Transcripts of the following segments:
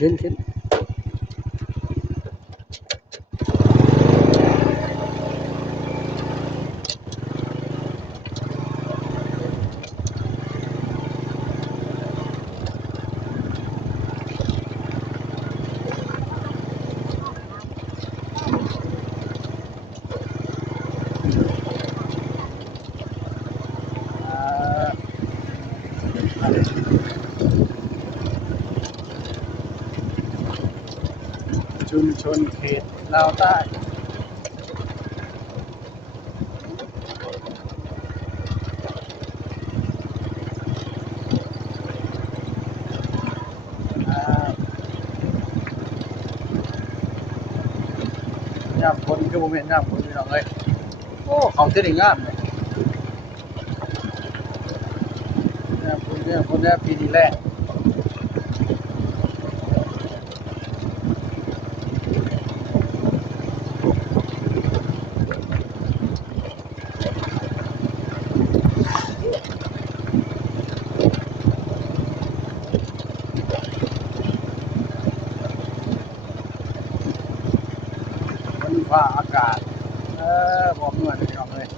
ขึ้นชุมชนเขตลาวใต้ย่ำคนคือโมเมนต์ย่ำคนพี่น้องเลยโอ้เขาเท่ดีงามเลยย่ำคนเนี่ยคนนี้ปีนี้แรกว่าอากาศบอกเหมือนพี่น้องเลย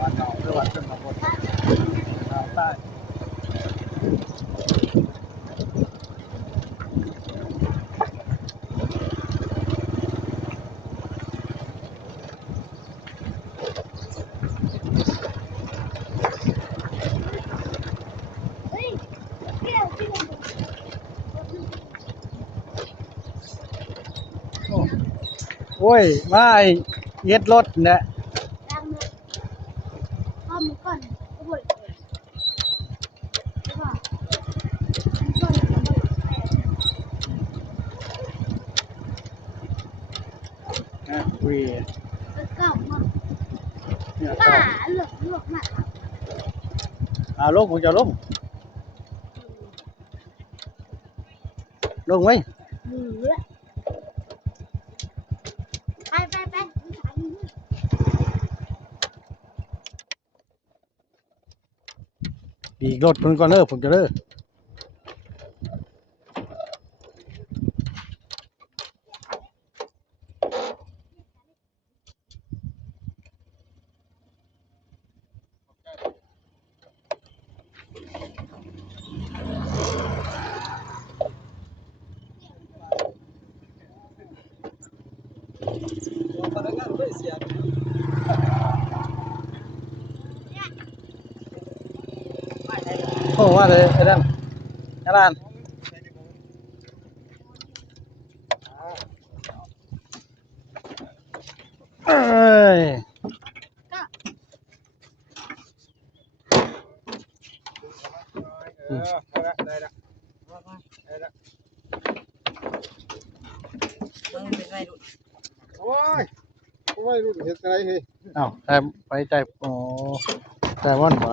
วันนอกหรือวันขึ้นมาบนลาวใต้โอ้ยมาเย็ดรถเนี่ยวีเนี่ยป้าหลบมาลงผมจะลงไหมไปอีกรถเพิ่งก่อนผมจะเลิกโอ้ว่าเลยไอ้นั่นเอ้ยโอ้ยไม่รู้เห็นอะไรเฮ้ยอ้าวแต่ไปใจโอ้แต่วันบ่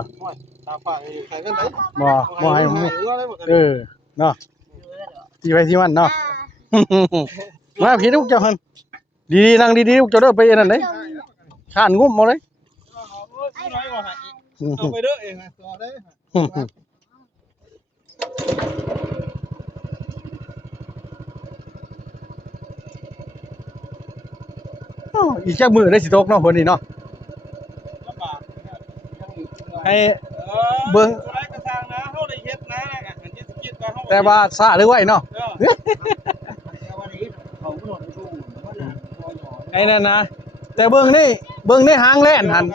ตาฝาดใครกันไหนบ่ให้ผมเนาะที่ไปที่มันเนาะมาพี่ลูกเจ้าหันดีๆนั่งดีๆลูกเจ้าเด้อไปนั่นเด้ข้านงุ้มมาเลยเอาไปเด้อเองต่อได้อีกจักมือได้สิตกเนาะคนนี้เนาะลำบาก ให้เบิ่ง อะไรก็สร้างนะเฮาได้เฮ็ดนะอันนี้สิคิดว่าเฮา แต่ว่าซะหรือไว้เนาะ ไอ้นั่นนะแต่เบิ่งนี่หางแล่นหัน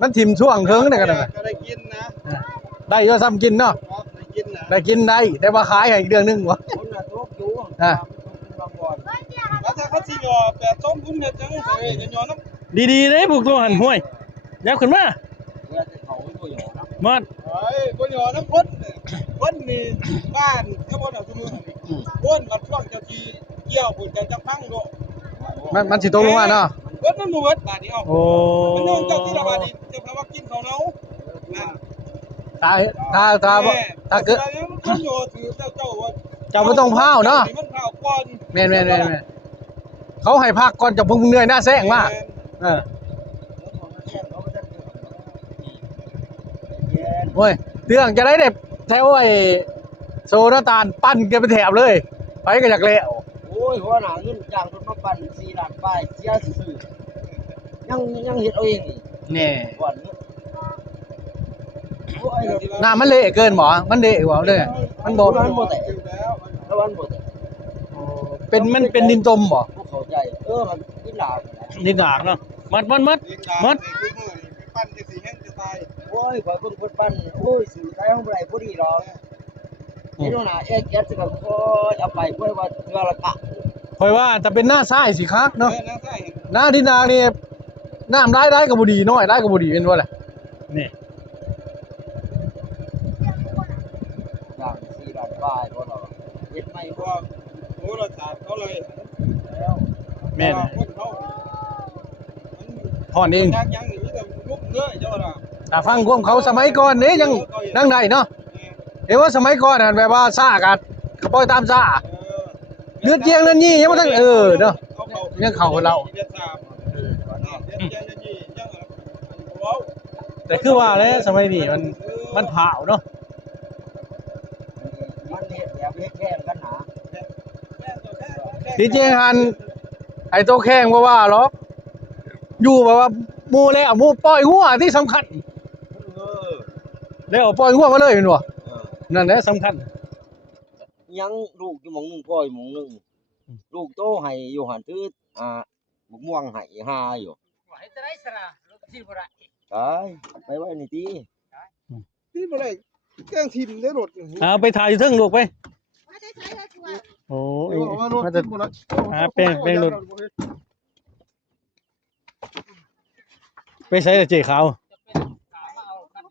มันถิ่มช่วงเคิงได้กันน่ะ ก็ได้กินนะ ได้อยู่ซ้ำกินเนาะ ได้กินนะ ได้กินได้แต่ว่าขายให้อีกเรื่องนึงบ่ คนน่ะตกอยู่ อ่ะ บางบ่อนแล้วถ้าเขาสิยอแบบต้มกุ้งเฮ็ดจังไสจะยอน้ำ ดีๆเด้พวกตัวหันห้วยยับขึ้นมาหมด เฮ้ยบ่ยอน้ำคนคนนี่บ้านเขาบ่เอาซุมื้อนี่คนว่าช่วงเจ้าที่เกี่ยวพุ่นจะพังโล มันสิตกลงมาเนาะ เบิดมันบ่เบิดบาดนี้เอา โอ้ มันน้องเจ้าที่ละบาดนี้เจ้าพาว่ากินข้าวเหนานั่น ถ้าเกิด มันคนโยถือเจ้าว่า เจ้าบ่ต้องพาวเนาะ มันพาวก่อน แม่นๆเขาให้พักก่อนจะเพิ่งเหนื่อยหน้าแซงมาเออโอ้ยเรื่องจะได้เด็บแถวไอ้โซนาตาลปั้นกันเป็นแถบเลยไปก็อยากแล้ว โอ้ยหัวหน้าเงินจ้างรถมาปั่น4ล้านป้ายเสียซื่อๆยังเฮ็ดเอาเองนี่ นี่ ก่อนนี้โอ้ยรถ หน้ามันเละเกินหมอมันเละกว่าเลยมันบ่ มันบ่แตก อยู่แล้ว แล้วมันบ่แตก มันเป็นดินตมบ่ บ่เข้าใจมันกินหลาบนะ ดินหลากเนาะมัด เลี้ยงดาคือมื้อนี่ไปปั้นจังสิแห้งจะตาย โอ้ยข่อยเพิ่นเพิ่นปั่นโอ้ยสื่อไทยเฮาบ่ได้บ่ดีหรอกไอ้โน่นน่ะเอ๊ะแก๊สก็คอยเอาไปเพื่อว่าเทื่อละกะ คอยว่าแต่เป็นหน้าซ้ายสิคักเนาะ นะใช่ หน้าดินหลากนี่น้ำได้ก็บ่ดีน้อยได้ก็บ่ดีเป็นว่าแหละนี่ จ้าง4ล้านป้ายบ่ดอกเฮ็ดใหม่ เพ บ่ ราะโหราศาสตร์เขาเลย แล้ว แม่น คนเขา พอนเอง ยักยังนี่แต่ลุกเด้อเจ้าน่ะ ถ้าฟังความเขาสมัยก่อนนี่ยังนั่งได้เนาะเห็นว่าสมัยก่อนน่ะแบบว่าซ่ากันกระปล่อยตามซ่าเลือดเจียงเลือดยี่ยังบ่ทันเนาะยังเข้ากับเรา แต่คือว่าแล้วสมัยนี้มันเผาเนาะ มันเฮ็ดแบบเฮ็ดแข่งกันหนา ที่จริงหันไอ้ตัวแข้งบ่ว่าหรอกอยู่แบบว่าหมู่แล้วหมู่ปล่อยหัวที่สำคัญแล้วปล่อยหัวมาเลยแม่นบ่นั่นแหละสำคัญ ยังลูกอยู่หม่องหนึงพ่ออยู่หม่องหนึงลูกโตให้อยู่หันถือบักม่วงให้หาอยู่ เฮ็ดได้ซะล่ะลูกสิบ่ได้ ตายไปไว้นี่ติ ที่บ่ได้แกล้งทิมได้รถ เอาไปถ่ายอยู่เทิงลูกไป ว่าได้ใช้แล้วชัวร์ โอ้ เดี๋ยวว่ารถ มันจะ บ่ได้ เป็นรถไปใส่เจ๊ขาว จะเป็นถามมาเอาครับ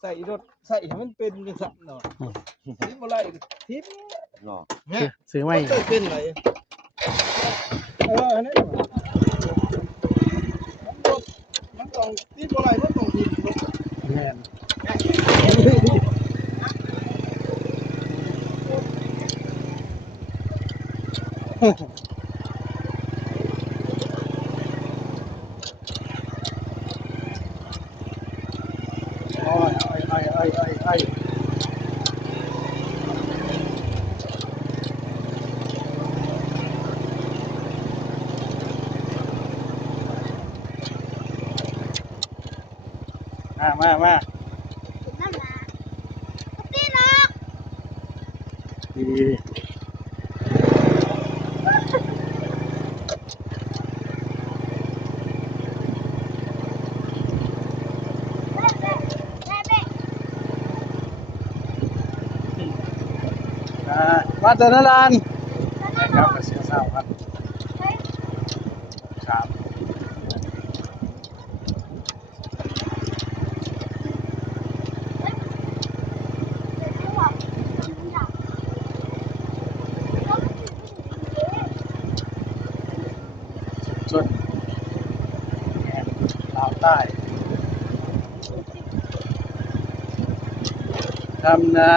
ใส่รถใส่ให้มันเป็นจังซั่นเนาะทิมบ่ได้ทิม เนาะ ซื้อไม่ มันเป็นไรอันนี้มันต้องทิมบ่ได้มันต้องทิม แม่นไอ้มา นั่นล่ะตีเนาะ ดีมาเจอนาลานครับเสียสาวครับครับจนลาวใต้ทำนา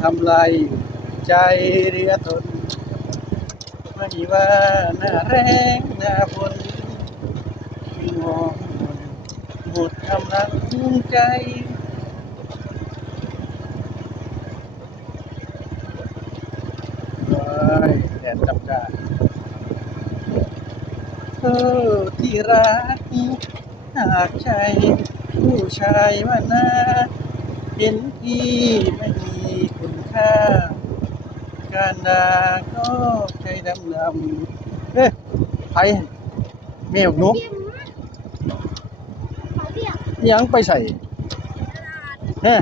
ทำไรใจเรียทนไม่ว่าหน้าแรงหน้าฝนมองหมดกำลังใจโอ้ยแดดจับได้เธอที่รัก หากใจผู้ชายว่านาเห็นพี่ไม่มีคุณค่าการด่าก็ใจดำเอ๊ะไผแมวนุกยังไปใส่เฮ้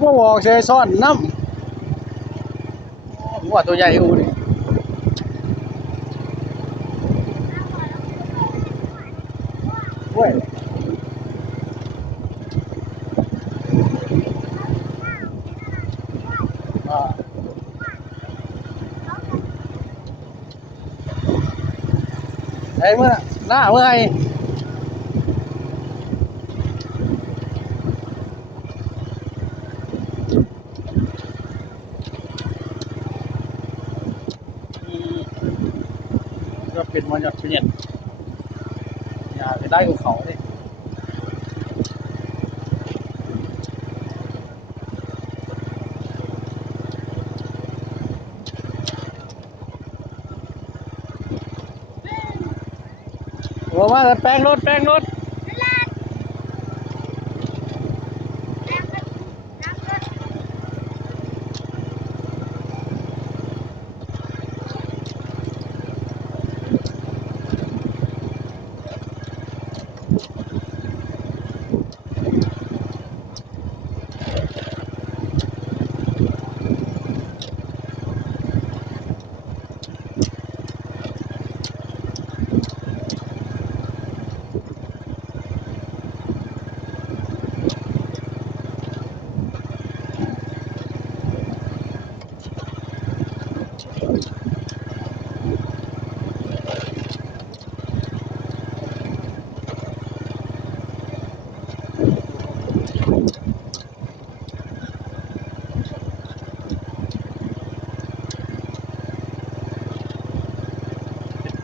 ว่าบอกเสยซ่อนน้ำว่าตัวใหญ่อูนี่เว้ยอ่าไอ้เมื่อหน้าเมื่อไงก็เป็นวันหยุดเย็นอย่าไปได้กับเขาดิบอกว่าแปลงรถ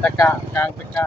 ตะกะกลางตะกะ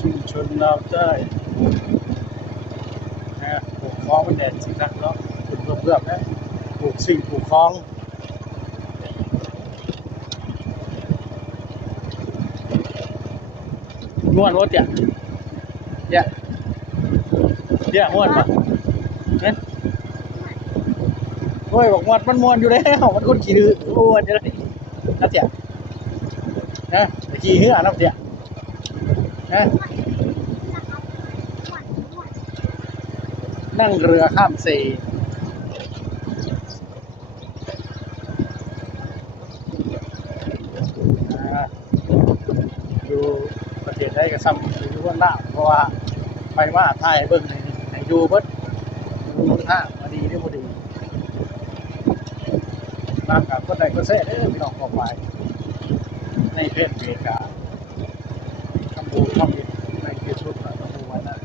ชุมชนเราได้นะปลูกคลองมันแดดสิครับเนาะปลูกเพื่อนะปลูกสิ่งปลูกคลองม้วนรถเนี่ยม้วนปะเนี่ยโอ้ยบอกม้วนมันม้วนอยู่แล้วมันคนขี่ดื้อม้วนจะได้นับเสียนะขี่เหือนับเสียนะนั่งเรือข้ามเซอยู่ประเทศได้กับซ้ำอยู่ข้างหน้าเพราะว่าไปว่าไทยเบิ่งในดูเพิ่นดูท่ามาดีได้บ่ดีตามกับคนใดก็แซ่เด้อพี่น้องออกไปในเพจเมกาคำพูดคอมเมนต์ในเฟซบุ๊กนะต้องดูไว้นะ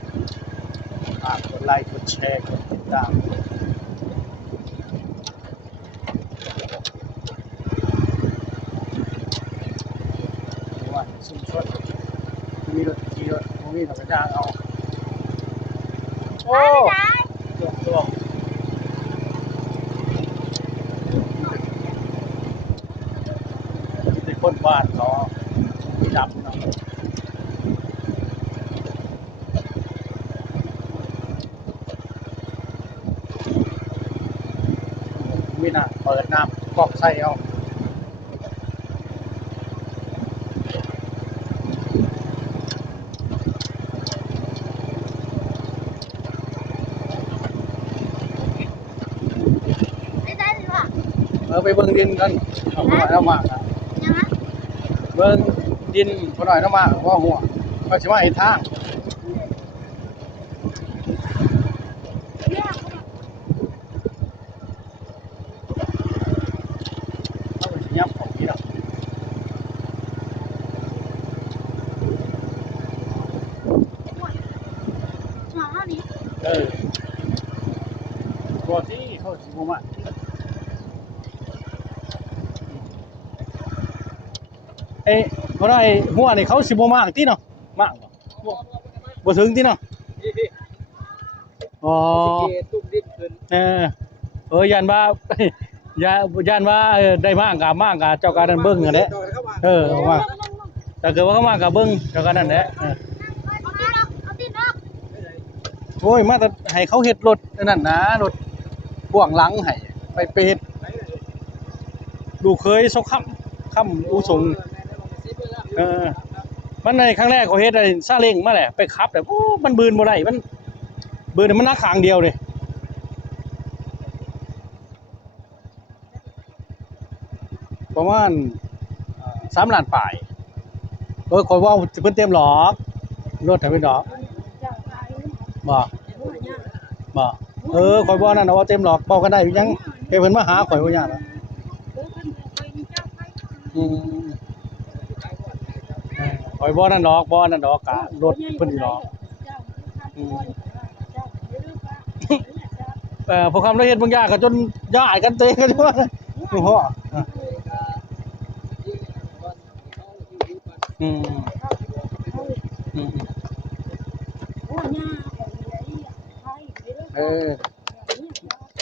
กดไลค์กดแชร์กดติดตามว่าชุมชนมีรถขี่รถมีธรรมดาเอาโอ้ตัวมีคนบ้านเขามีดำเนาะมีน่ะเปิดน้ำกอกใส่เอาไปเบิ่งดินกันเอาหน่อยเอามากอ่ะเบิ่งดินพอหน่อยเอามากว่าหัวก็สิว่าเฮ็ดทางเอาไปสิยับของพี่ดอก สิบ่มาเพราะว่าไอ้หัวนี่เขาสิบ่มากติเนาะมากบ่ถึงติเนาะอ๋อ ตุ้มดิ้นขึ้น ยันว่า ยันว่าได้มากกับมากกับเจ้าการนั่นเบิ่งนั่นแหละว่าแต่เกิดว่าเขามากกับเบิ่งเจ้าการนั่นแหละโอ้ยมาแต่ให้เขาเฮ็ดรถนั่นนะรถพ่วงหลังให้ไปเฮ็ดลูกเคยซกค่ำอูสงมันในครั้งแรกเขาเฮ็ดไอ้ซาเล้งมาแหละไปขับแต่โอ้มันบืนบ่ได้มันบืนมันนักข้างเดียวเลยประมาณ3 ล้านปลายข่อยว่าเพิ่นเตรียมหลอกรถให้เพิ่นดอกบ่ข่อยบ่นั่นว่าเต็มหลอกเว้ากันได้ยังเพิ่นมาหาข่อยบ่ยากหรอกข่อยบ่นั่นดอกกะรถเพิ่นนี่ดอกพอคำละเฮ็ดบางอย่างก็จนย้ายกันเตะกันว่าโอ้โห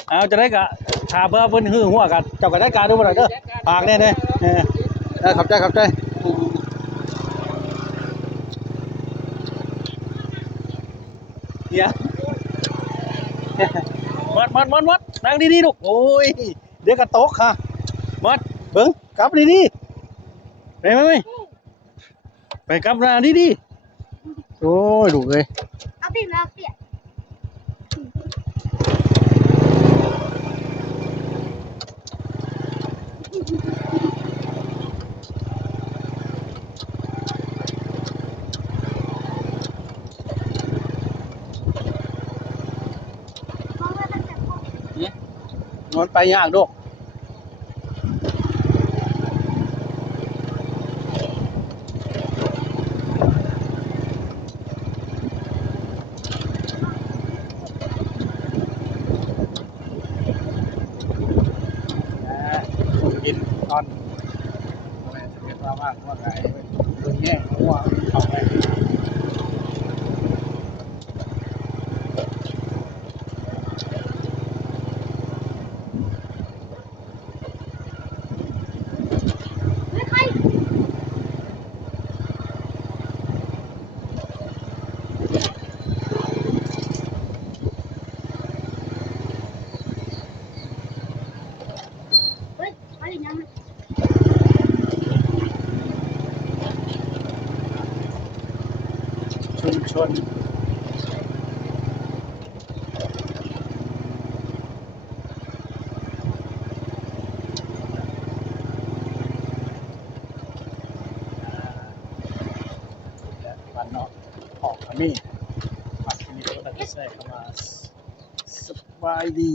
เอาจะได้กะถ้าเพื่อเพิ่นฮื้อหัวกันเจ้าก็ได้การดูบ่ได้เด้อฝากแน่ๆขอบใจเนี่ยมัดนั่งดีๆลูกโอ้ยเดี๋ยวก็ตกค่ะมัดเบิ่งกลับดีๆไปมั้ยไปกลับหน้าดีๆโอ้ยลูกเอ้ยเอาพี่มาเปียกมันไปยากลูกกินตอนอะไรจะเป็นว่าไงเรื่องแง่ว่าเขาไปชุมชนบ้านนอกออกอันนี้ปัดที่นี่ก็ได้ใส่เข้ามาสบายดี